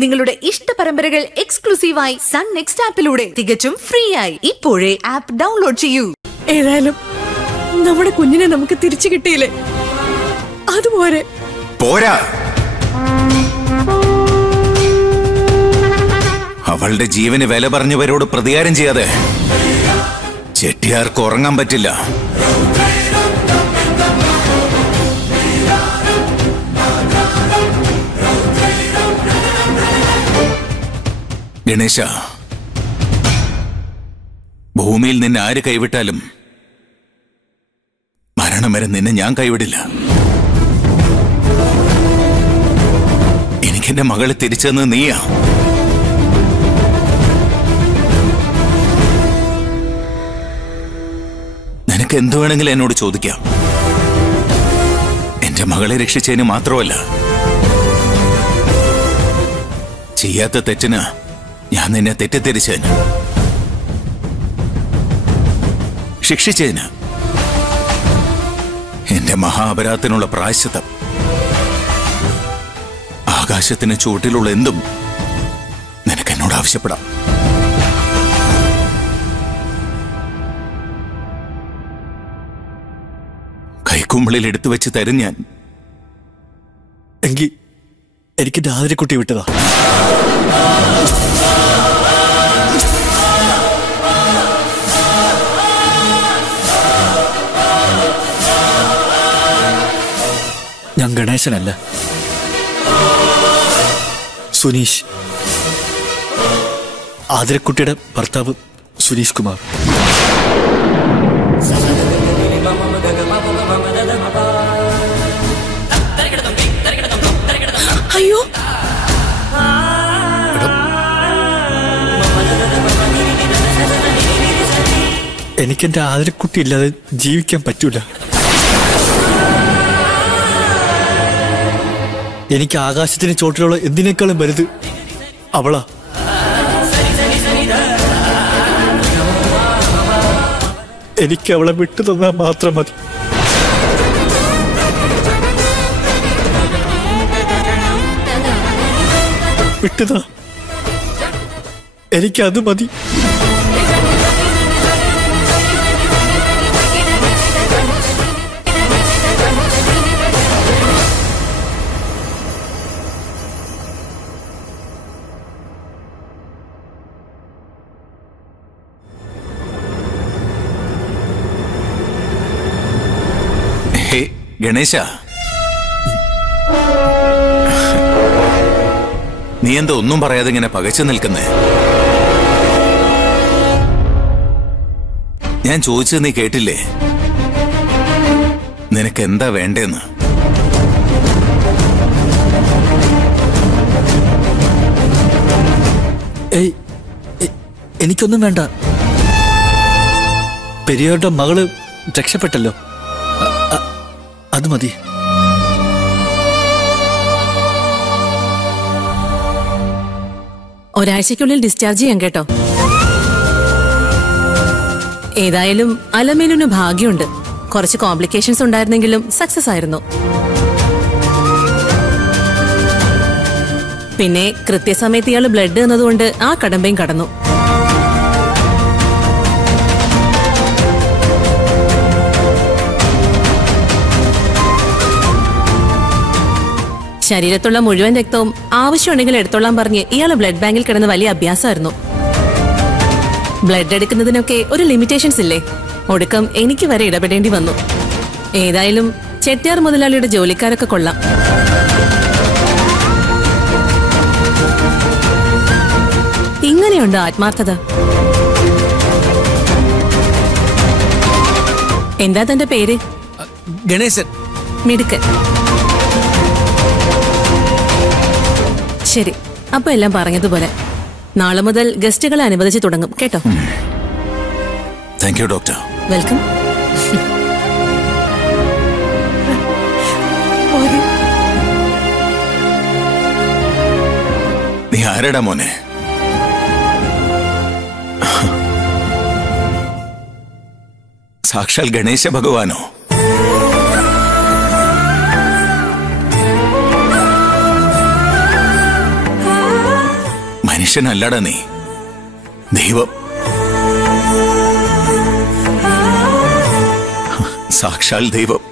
നിങ്ങളുടെ ഇഷ്ട പരമ്പരകൾ എക്സ്ക്ലൂസീവായി സൺ നെക്സ്റ്റ് ആപ്പിലൂടെ തികച്ചും ഫ്രീ ആയി ഇപ്പോഴേ ആപ്പ് ഡൗൺലോഡ് ചെയ്യൂ. ഏതായാലും നമ്മുടെ കുഞ്ഞിനെ നമുക്ക് തിരിച്ചു കിട്ടിയില്ലേ, അതുപോലെ പോരാ. അവളുടെ ജീവന് വില പറഞ്ഞവരോട് പ്രതികാരം ചെയ്യാതെ ചെട്ടിയാർക്ക് ഉറങ്ങാൻ പറ്റില്ല. ഗണേശ, ഭൂമിയിൽ നിന്നെ ആര് കൈവിട്ടാലും മരണം വരെ നിന്നെ ഞാൻ കൈവിടില്ല. എനിക്കെന്റെ മകളെ തിരിച്ചെന്ന് നീയാ. നിനക്ക് എന്തു വേണമെങ്കിലും എന്നോട് ചോദിക്കാം. എന്റെ മകളെ രക്ഷിച്ചതിന് മാത്രമല്ല, ചെയ്യാത്ത തെറ്റിന് ഞാൻ നിന്നെ തെറ്റിദ്ധരിച്ചതിന്, ശിക്ഷിച്ചതിന്, എന്റെ മഹാപരാധത്തിനുള്ള പ്രായശ്ചിത്തം, ആകാശത്തിന് ചുവട്ടിലുള്ള എന്തും നിനക്ക് എന്നോട് ആവശ്യപ്പെടാം. കൈക്കുമ്പിളിൽ എടുത്തു വെച്ച് തരും ഞാൻ. എങ്കിൽ എനിക്ക് രാതിരക്കുട്ടി വിട്ടതാ. ഞാൻ ഗണേശനല്ല, സുനീഷ്. ആതിരക്കുട്ടിയുടെ ഭർത്താവ് സുനീഷ് കുമാർ. അയ്യോ, എനിക്കെന്റെ ആതിരക്കുട്ടി ഇല്ലാതെ ജീവിക്കാൻ പറ്റൂല. എനിക്ക് ആകാശത്തിന് ചോട്ടിലുള്ള എന്തിനേക്കാളും വലുത് അവളാ. എനിക്ക് അവളെ വിട്ടു തന്നാൽ മാത്രം മതി. വിട്ടുതാ, എനിക്കത് മതി. ഗണേശ, നീ എന്താ ഒന്നും പറയാതെ ഇങ്ങനെ പകച്ചു നിൽക്കുന്നേ? ഞാൻ ചോദിച്ചത് നീ കേട്ടില്ലേ? നിനക്ക് എന്താ വേണ്ടേന്ന്? ഏയ്, എനിക്കൊന്നും വേണ്ട. പെരിയവരുടെ മകള് രക്ഷപ്പെട്ടല്ലോ, അത് മതി. ഒരാഴ്ചക്കുള്ളിൽ ഡിസ്ചാർജ് ചെയ്യാം കേട്ടോ. ഏതായാലും അലമേലിന് ഭാഗ്യമുണ്ട്. കുറച്ച് കോംപ്ലിക്കേഷൻസ് ഉണ്ടായിരുന്നെങ്കിലും സക്സസ് ആയിരുന്നു. പിന്നെ കൃത്യസമയത്ത് ഇയാള് ബ്ലഡ് എന്നതുകൊണ്ട് ആ കടമ്പയും കടന്നു. ശരീരത്തുള്ള മുഴുവൻ രക്തവും ആവശ്യമുണ്ടെങ്കിൽ എടുത്തോളാൻ പറഞ്ഞ് ഇയാള് ബ്ലഡ് ബാങ്കിൽ കിടന്ന് വലിയ അഭ്യാസമായിരുന്നു. ബ്ലഡ് എടുക്കുന്നതിനൊക്കെ ഒരു ലിമിറ്റേഷൻസ് ഇല്ലേ? ഒടുക്കം എനിക്ക് വരെ ഇടപെടേണ്ടി വന്നു. ഏതായാലും ചെട്ടിയാർ മുതലാളിയുടെ ജോലിക്കാരൊക്കെ കൊള്ളാം. ഇങ്ങനെയുണ്ട് ആത്മാർത്ഥത. എന്താ തന്റെ പേര്? ഗണേശൻ. മിടുക്കൻ. ശരി, അപ്പൊ എല്ലാം പറഞ്ഞതുപോലെ നാളെ മുതൽ ഗസ്റ്റുകളെ അനുവദിച്ചു തുടങ്ങും കേട്ടോ. Thank you doctor. വെൽക്കം. നീ ആരടാ മോനെ? സാക്ഷാൽ ഗണേശ ഭഗവാനോ? മനുഷ്യനല്ലടാ നീ, ദൈവം. സാക്ഷാൽ ദൈവം.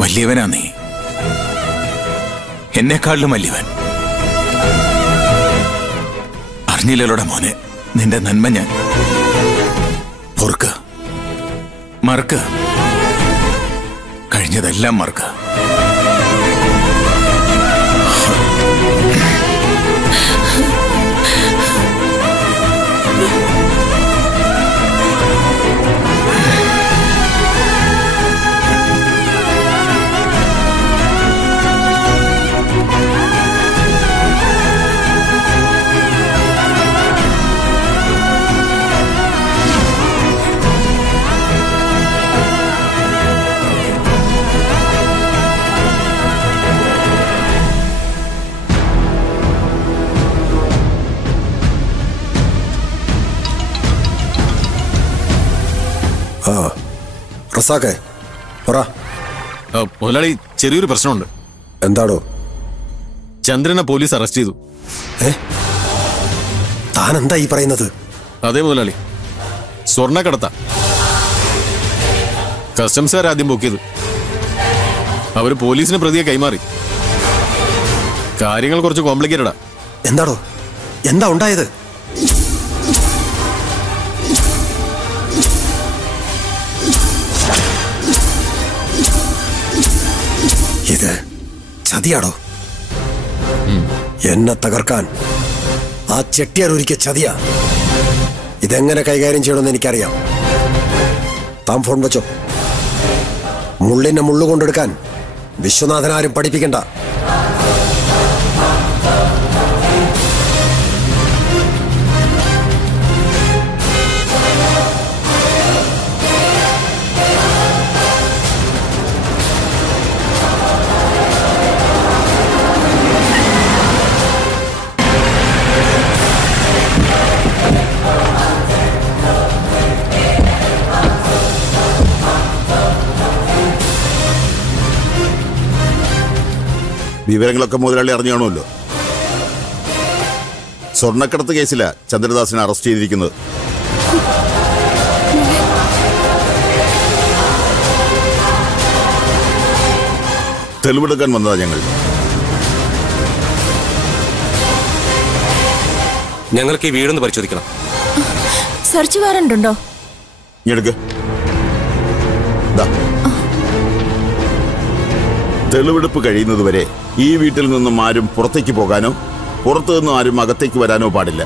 വലിയവനാ നീ, എന്നെക്കാളിലും വലിയവൻ. അറിഞ്ഞില്ലല്ലോടെ മോനെ നിന്റെ നന്മ ഞാൻ. പൊറുക്ക്, മറക്ക്, കഴിഞ്ഞതെല്ലാം മറക്ക്. റസാഖേ, പറ. മുതലാളി, ചെറിയൊരു പ്രശ്നമുണ്ട്. എന്താടോ? ചന്ദ്രനെ പോലീസ് അറസ്റ്റ് ചെയ്തു. താൻ എന്താ ഈ പറയുന്നത്? അതെ മുതലാളി, സ്വർണ്ണക്കടത്ത. കസ്റ്റംസുകാർ ആദ്യം പൊക്കിയത്. അവര് പോലീസിന് പ്രതിയെ കൈമാറി. കാര്യങ്ങൾ കുറച്ച് കോംപ്ലിക്കേറ്റഡാ. എന്താടോ, എന്താ ഉണ്ടായത്? ഇത് ചതിയാടോ? എന്നെ തകർക്കാൻ ആ ചെട്ടിയാർ ഒരുക്കിയ ചതിയാ. ഇതെങ്ങനെ കൈകാര്യം ചെയ്യണമെന്ന് എനിക്കറിയാം. താൻ ഫോൺ വെച്ചോ. മുള്ളിനെ മുള്ളുകൊണ്ടെടുക്കാൻ വിശ്വനാഥനാരും പഠിപ്പിക്കണ്ട. വിവരങ്ങളൊക്കെ മുതലാളി അറിഞ്ഞു കാണുമല്ലോ. സ്വർണ്ണക്കടത്ത് കേസിലാ ചന്ദ്രദാസിനെ അറസ്റ്റ് ചെയ്തിരിക്കുന്നത്. തെളിവെടുക്കാൻ വന്നതാ ഞങ്ങൾ. ഞങ്ങൾക്ക് ഈ വീടൊന്ന് പരിശോധിക്കണം. സെർച്ച് വാറന്റ് ഉണ്ടോ? എടുക്ക്. തെളിവെടുപ്പ് കഴിയുന്നതുവരെ ഈ വീട്ടിൽ നിന്നും ആരും പുറത്തേക്ക് പോകാനോ പുറത്തു നിന്നും ആരും അകത്തേക്ക് വരാനോ പാടില്ല.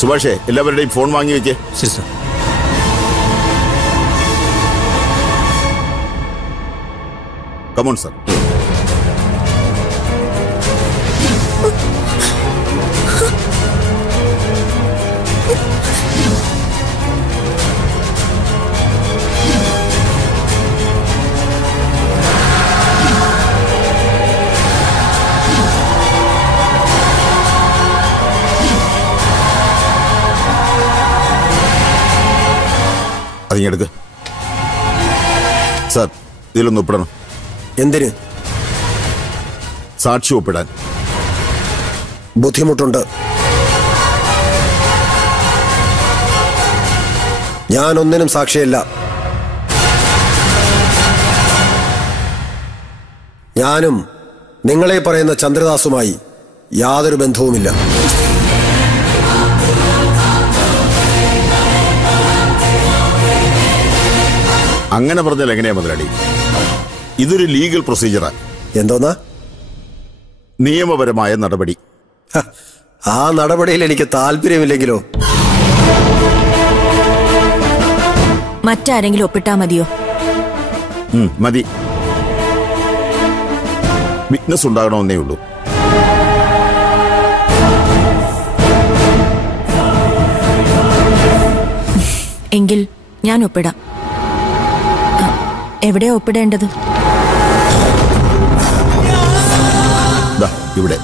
സുഭാഷേ, എല്ലാവരുടെയും ഫോൺ വാങ്ങി വെക്കേ. ശരി സർ. Come on sir. അതിങ്ങെടുക്ക്. സാർ, ഇതിലൊന്ന് ഒപ്പിടണം. എന്തിന്? സാക്ഷി ഒപ്പിടാൻ. ബുദ്ധിമുട്ടുണ്ട്. ഞാനൊന്നിനും സാക്ഷിയല്ല. ഞാനും നിങ്ങളെ പറയുന്ന ചന്ദ്രദാസുമായി യാതൊരു ബന്ധവുമില്ല. അങ്ങനെ പറഞ്ഞാൽ എങ്ങനെയാ മുതലാളി? ഇതൊരു ലീഗൽ പ്രൊസീജിയറാ. എന്തോന്നാ? നിയമപരമായ നടപടി. ആ നടപടിയിൽ എനിക്ക് താല്പര്യമില്ലെങ്കിലോ? മറ്റാരെങ്കിലും ഒപ്പിട്ടാ മതിയോ? മതി. വിറ്റ്നസ് ഉണ്ടാകണമെന്നേ ഉള്ളൂ. എങ്കിൽ ഞാൻ ഒപ്പിടാം. എവിടെയാ ഒപ്പിടേണ്ടത്? ഇവിടെ